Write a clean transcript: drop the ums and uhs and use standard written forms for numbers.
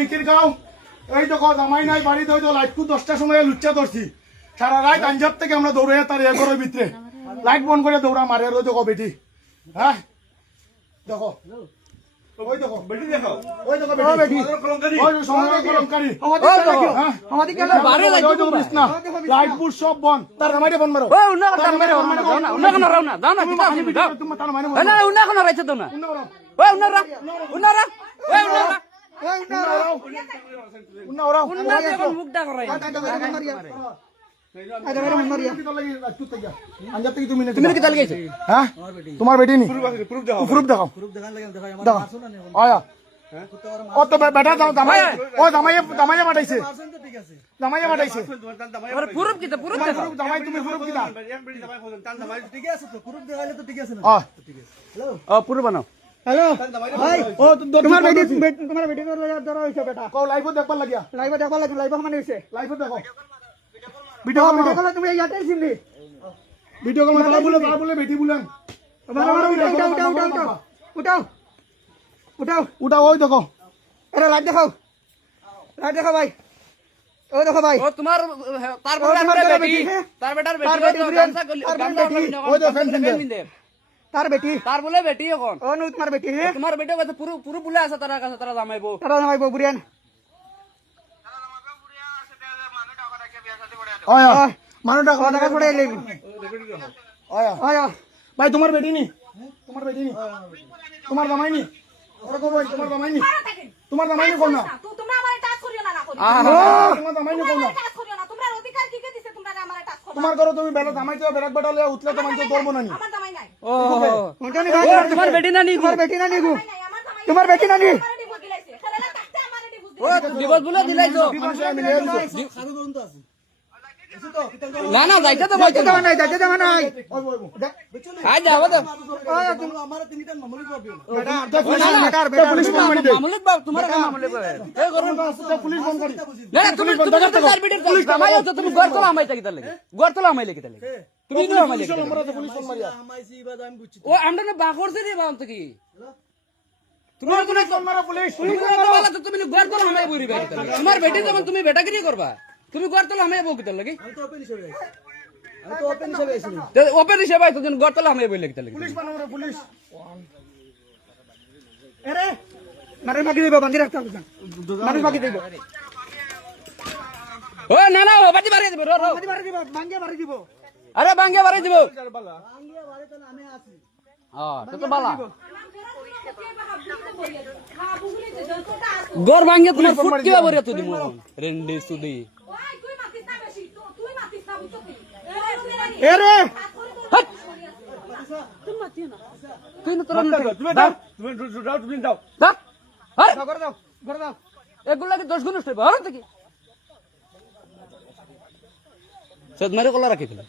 মিকির গাঁও এই দেখো জামাই নাই বাড়িতে হয়তো লাইট 10টার সময় লুচ্চা ধরছি সারা রাত আঞ্জাব থেকে আমরা দৌড়ে তার ঘরের ভিতরে লাইট বন্ধ করে দৌড়া মারে ওই দেখো বেটি হ্যাঁ দেখো ওই দেখো বেটি দেখো ওই দেখো বেটি ওই সময় কলমকারী আমাদের কেন বারে লাইট বুট সব বন্ধ তার জামাইটা বন্ধ মারো ওই উন্না কথা মেরে উন্না কোন রাও না দাও না কিতা আছে দাও না উন্না কোন রাইছে তো না ওই উন্না রা উন্না রা ওই উন্না রা উন্না দেবন মুখটা করাই তুমি কি তাল গেছে হ্যাঁ তোমার বেটি নি প্রুফ দেখাও আয়া ও তো বেটা জামাই ও জামাইয়ে পাঠাইছে জামাইয়ে পাঠাইছে প্রুফ কি তো প্রুফ দেখো জামাই তুমি প্রুফ দিলা ঠিক আছে তো প্রুফ দেখাইলে তো ঠিক আছে না হ্যালো প্রুফ বানাও হ্যালো ভাই ও তোমার বেটি ধরা হইছে বেটা কও লাইভ দেখবার লাগিয়া লাইভে দেখবা লাগে লাইভে মানে হইছে লাইভ দেখো ভিডিও কল তুমি ইয়াতে সিমলি ভিডিও কল মারা বলে বেটি বলেন উঠাও উঠা ওই দেখো আরে লাইট দেখাও ভাই ওই দেখো ভাই ও তোমার তার বেটি তার বেটার বেটি গামছা ওই দেখো ফ্যান দে তার বেটি তার বলে বেটি এখন ও নু তোমার বেটি হে তোমার বেটা কত পুরো পুরো বলে আছে তার কাছে তারা জামাইবো তারা জামাই বুড়িয়ান আয়া মানুটা টাকা ছড়াই লই আয়া আয়া ভাই তোমার বেটি নি তোমার বেটি নি তোমার জামাই নি ওরা কো ভাই তোমার জামাই নি তোমার জামাই নি কোন না তোমরা আমারে টাচ করিও না করিও তোমার জামাই নি কোন না টাচ করিও না তোমরা অধিকার কি কে দিছে তোমরা আমারে টাচ করো তোমার ঘরে তুমি বেলা জামাই তো বেরাক বেটালে উঠলে তো মানতে ধরবো না নি আমার জামাই নাই ও কোনটানি ভাই তোমার বেটি না নি তোমার বেটি না নিগু নাই আমার জামাই তোমার বেটি না নি আমারে ডিভোর্স দিলাইছে খেলালা থাকতে আমারে ডিভোর্স ও দিবস বলে দিলাইছো না না যাইতে তো বলছো যাইতে নাই আই যাও তো পুলিশ ফোন করে দে মামুলিক বাপ তোমার মামুলিক বাপ এই করুন পুলিশ ফোন করি না তুমি তার বেটির জামাই হচ্ছে তুমি ঘর তোলা আমাই তাকি তার লাগে ঘর তোলা আমাই লাগি তার লাগে তুমি না আমাই লাগি নম্বর আছে পুলিশ ফোন মারিয়া ও আমরা না বা করছে রে বাপ কি তুমি পুলিশ ফোন মারো পুলিশ তুমি বলা তো তুমি ঘর তোলা আমাই বইরি বাড়ি তোমার বেটি যখন তুমি বেটাগিরি করবা তুমি ঘর তোলা আমাই বউ কি তার লাগে ওপেন হিসেবে আইতো তুমি ঘর তোলা আমাই বই লাগি তার লাগে পুলিশ বানাও রে পুলিশ আরে মারে বাকি দেব বান্ধি রাখতে হবে মারে বাকি দেব ও না না ও বাটি মারি দিব রো রো বাকি মারি দিব বাঙ্গে মারি দিব আরে বাঙ্গে মারি দিব বাঙ্গে মারে তো আমি আছি হ্যাঁ তো বালা হ্যাঁ বুঝলি যে যতটা আছে গর ভাঙ্গে তোমার ফুট কি বরিয়া তুই দিমু রেন্ডি সুদি ওই তুই মাতিস না বেশি তুই মাতিস না বুঝছো কি এরে তুই না তোর তুমি দাও তুমি দাও দা আরে ঘরে দাও এগুলা কি 10 গুণ নষ্ট হবে আর কি সেদ মারে কলা রাখি দিলা